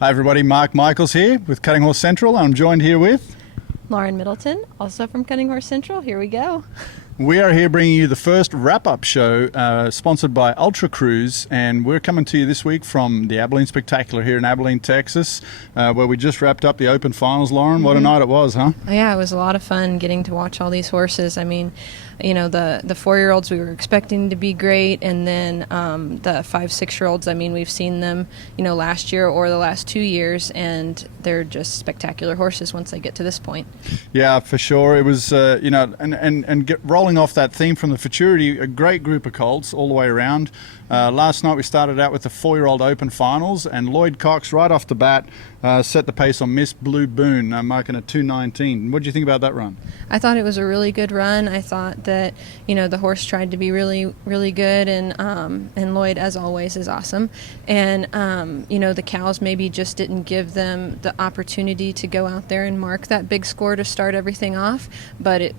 Hi everybody, Mark Michaels here with Cutting Horse Central. I'm joined here with... Lauren Middleton, also from Cutting Horse Central. Here we go. We are here bringing you the first wrap-up show sponsored by UltraCruz, and we're coming to you this week from the Abilene Spectacular here in Abilene, Texas, where we just wrapped up the Open Finals. Lauren, what a night it was, huh? Yeah, it was a lot of fun getting to watch all these horses. I mean, you know, the 4-year-olds we were expecting to be great, and then the 5-6-year-olds, I mean, we've seen them, you know, last year or the last 2 years, and they're just spectacular horses once they get to this point. Yeah, for sure. It was, you know, rolling off that theme from the Futurity, a great group of colts all the way around. Last night we started out with the 4-year-old Open Finals, and Lloyd Cox right off the bat set the pace on Miss Blue Boone, marking a 2:19. What did you think about that run? I thought it was a really good run. I thought that, you know, the horse tried to be really, really good, and Lloyd, as always, is awesome. And you know, the cows maybe just didn't give them the opportunity to go out there and mark that big score to start everything off, but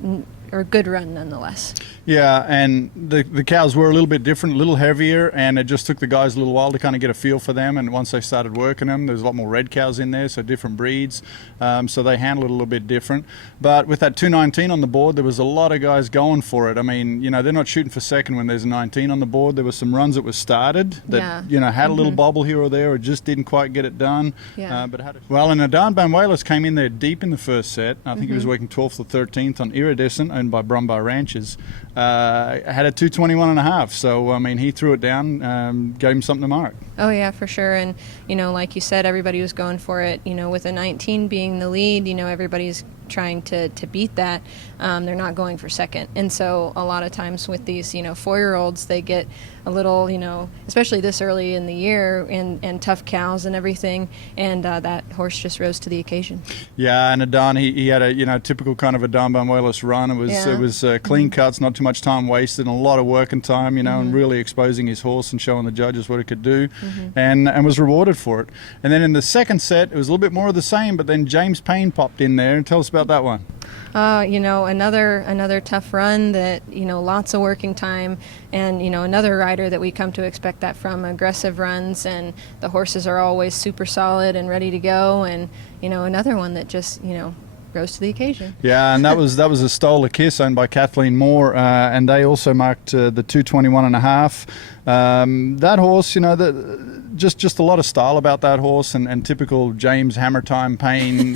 or a good run nonetheless. Yeah, and the cows were a little bit different, a little heavier, and it just took the guys a little while to kind of get a feel for them. And once they started working them, there's a lot more red cows in there, so different breeds, so they handle it a little bit different. But with that 2:19 on the board, there was a lot of guys going for it. I mean, you know, they're not shooting for second when there's a 19 on the board. There were some runs that were started that, you know, had a little bobble here or there, or just didn't quite get it done. Yeah. But had it. Well, and Adan Banuelos came in there deep in the first set. I think he was working 12th or 13th on Iridescent, owned by Brumbar Ranches. Had a 2:21.5, so I mean, he threw it down, gave him something to mark. Oh yeah, for sure. And you know, like you said, everybody was going for it. You know, with a 19 being the lead, you know, everybody's trying to beat that. They're not going for second. And so a lot of times with these, you know, 4-year-olds, they get a little, you know, especially this early in the year, and tough cows and everything, and that horse just rose to the occasion. Yeah, and Adan, he had a, you know, typical kind of Adan Banuelos run. It was clean cuts, not too much time wasted, and a lot of working time, you know, and really exposing his horse and showing the judges what it could do, and was rewarded for it. And then in the second set, it was a little bit more of the same, but then James Payne popped in there. And tell us about that one. You know, another tough run that, you know, lots of working time, and, you know, another rider that we come to expect that from, aggressive runs, and the horses are always super solid and ready to go, and, you know, another one that just, you know, rose to the occasion. Yeah, and that was a Stole a Kiss owned by Kathleen Moore, and they also marked the 2:21.5. That horse, you know, just a lot of style about that horse, and typical James Hammer Time Payne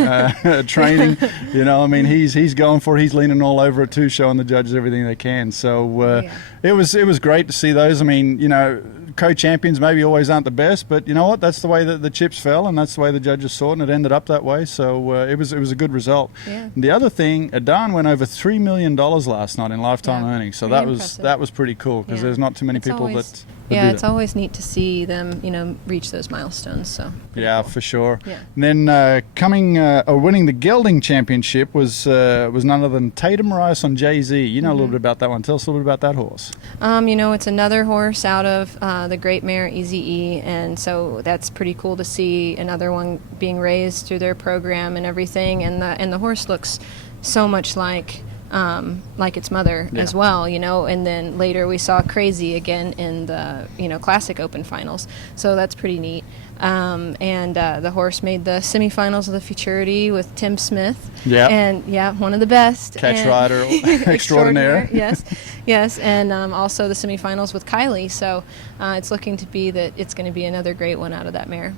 training. You know, I mean, he's going for it. He's leaning all over it too, showing the judges everything they can. So it was great to see those. I mean, you know, co-champions maybe always aren't the best, but you know what? That's the way that the chips fell, and that's the way the judges saw it, and it ended up that way. So it was a good result. Yeah. The other thing, Adan went over $3 million last night in lifetime earnings, so that was pretty cool, because there's not too many people that it's always neat to see them, you know, reach those milestones. So yeah, cool. For sure. Yeah. And then winning the gelding championship was none other than Tatum Rice on Jay-Z. You know a little bit about that one. Tell us a little bit about that horse. You know, it's another horse out of the great mare Easy E, and so that's pretty cool to see another one being raised through their program and everything, and the horse looks so much like its mother as well, you know. And then later we saw Crazy again in the, you know, Classic Open Finals, so that's pretty neat. And the horse made the semifinals of the Futurity with Tim Smith. Yeah. And one of the best. Catch rider extraordinaire. Yes, and also the semifinals with Kylie. So it's looking to be that it's going to be another great one out of that mare.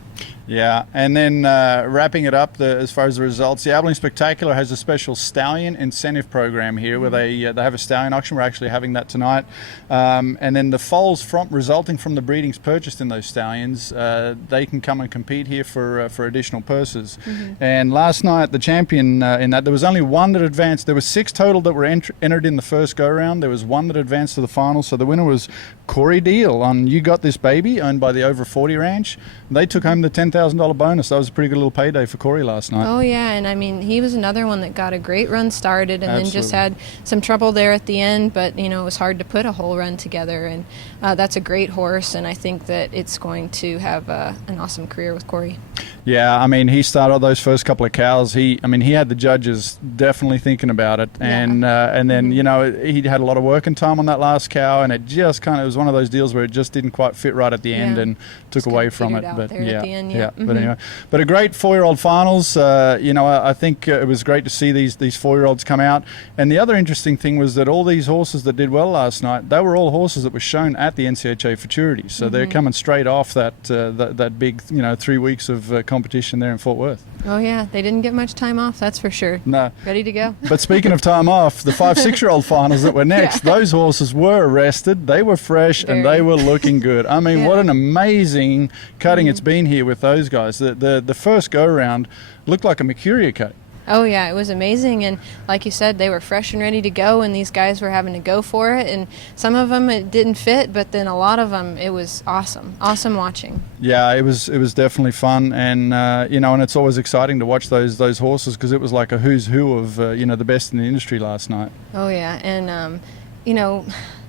Yeah, and then wrapping it up, as far as the results, the Abilene Spectacular has a special Stallion incentive program here, where they have a Stallion auction. We're actually having that tonight. And then the foals resulting from the breedings purchased in those Stallions, they can come and compete here for additional purses. And last night, the champion in that, there was only one that advanced. There were 6 total that were entered in the first go-round. There was one that advanced to the final, so the winner was Corey Deal on You Got This Baby, owned by the Over 40 Ranch. They took home the $10,000 bonus. That was a pretty good little payday for Corey last night. Oh yeah, and I mean, he was another one that got a great run started, and then just had some trouble there at the end, but you know, it was hard to put a whole run together, and that's a great horse, and I think that it's going to have an awesome career with Corey. Yeah, I mean, he started those first couple of cows. He had the judges definitely thinking about it, and then he had a lot of working time on that last cow, and it just kind of was one of those deals where it just didn't quite fit right at the end and took away from it. But at the end, but anyway, but a great 4-year-old finals. I think it was great to see these 4-year-olds come out. And the other interesting thing was that all these horses that did well last night, they were all horses that were shown at the NCHA Futurity. So they're coming straight off that big 3 weeks of competition there in Fort Worth. Oh yeah, they didn't get much time off, that's for sure. No. Ready to go. But speaking of time off, the 5-6-year-old finals that were next, those horses were rested, they were fresh, and they were looking good. I mean, what an amazing cutting it's been here with those guys. The first go-around looked like a Mercuria cut. Oh yeah, it was amazing, and like you said, they were fresh and ready to go, and these guys were having to go for it, and some of them it didn't fit, but then a lot of them it was awesome watching. Yeah, it was definitely fun, and and it's always exciting to watch those horses, because it was like a who's who of the best in the industry last night. Oh yeah, and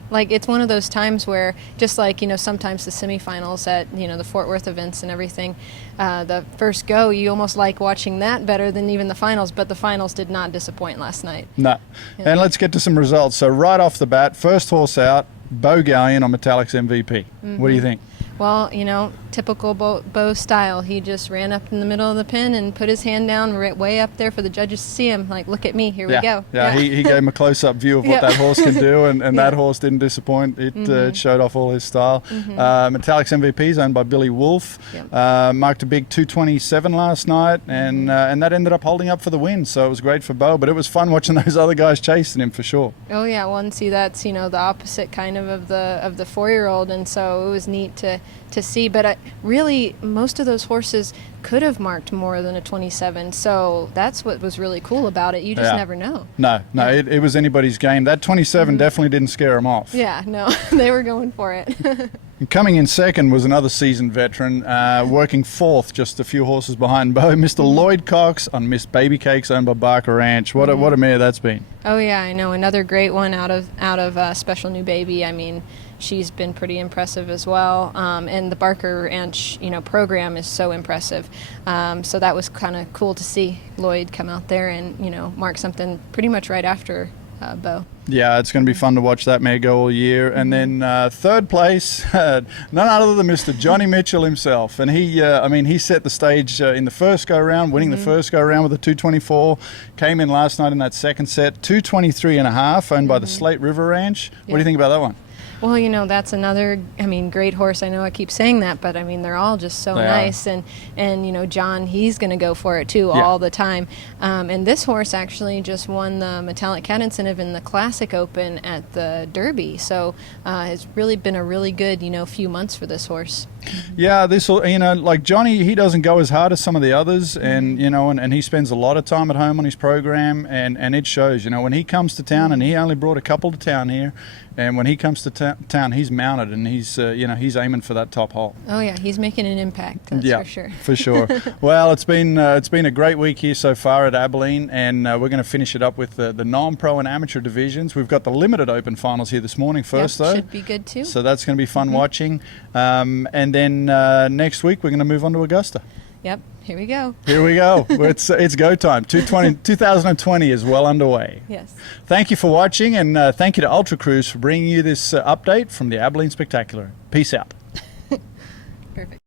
like it's one of those times where, just like sometimes the semifinals at the Fort Worth events and everything, the first go, you almost like watching that better than even the finals, but the finals did not disappoint last night. No. And let's get to some results. So right off the bat, first horse out, Bo Gallion on Metallic's MVP. What do you think? Well, typical Bo style. He just ran up in the middle of the pen and put his hand down way up there for the judges to see him. Like, look at me, here we go. Yeah, he gave him a close-up view of what that horse can do, and that horse didn't disappoint. It showed off all his style. Metallic's MVP is owned by Billy Wolf. Marked a big 227 last night, and that ended up holding up for the win, so it was great for Bo, but it was fun watching those other guys chasing him for sure. Oh yeah, well, and see, that's the opposite kind of the 4-year-old, and so it was neat to see, but really most of those horses could have marked more than a 27, so that's what was really cool about it. You just never know. No, it was anybody's game. That 27 definitely didn't scare them off. Yeah, no, they were going for it. Coming in second was another seasoned veteran, working fourth, just a few horses behind Bo, Mr. Lloyd Cox on Miss Baby Cakes, owned by Barker Ranch. What a mare that's been. Oh yeah, I know, another great one out of Special New Baby. I mean, she's been pretty impressive as well, and the Barker Ranch program is so impressive, so that was kind of cool to see Lloyd come out there and mark something pretty much right after Bo. Yeah, it's going to be fun to watch that mare go all year. And then third place, none other than Mr. Johnny Mitchell himself. And he set the stage in the first go-round, winning the first go-round with a 224. Came in last night in that second set, 223.5, owned by the Slate River Ranch. What do you think about that one? Well, that's another, great horse. I know I keep saying that, but they're all just so nice. And John, he's going to go for it too all the time. And this horse actually just won the Metallic Cat Incentive in the Classic Open at the Derby. So it's really been a really good, few months for this horse. Yeah, this will, like Johnny, he doesn't go as hard as some of the others, and and he spends a lot of time at home on his program, and it shows. When he comes to town, and he only brought a couple to town here, and when he comes to town, he's mounted, and he's he's aiming for that top hole. Oh yeah, he's making an impact. That's for sure. For sure. Well, it's been a great week here so far at Abilene, and we're going to finish it up with the non-pro and amateur divisions. We've got the limited open finals here this morning first, though. Should be good too. So that's going to be fun watching, and then next week we're going to move on to Augusta. Yep, here we go. Here we go. It's go time. 2020 is well underway. Yes. Thank you for watching, and thank you to UltraCruz for bringing you this update from the Abilene Spectacular. Peace out. Perfect.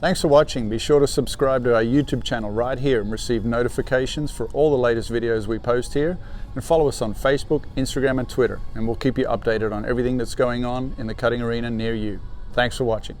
Thanks for watching. Be sure to subscribe to our YouTube channel right here and receive notifications for all the latest videos we post here. And follow us on Facebook, Instagram, and Twitter. And we'll keep you updated on everything that's going on in the cutting arena near you. Thanks for watching.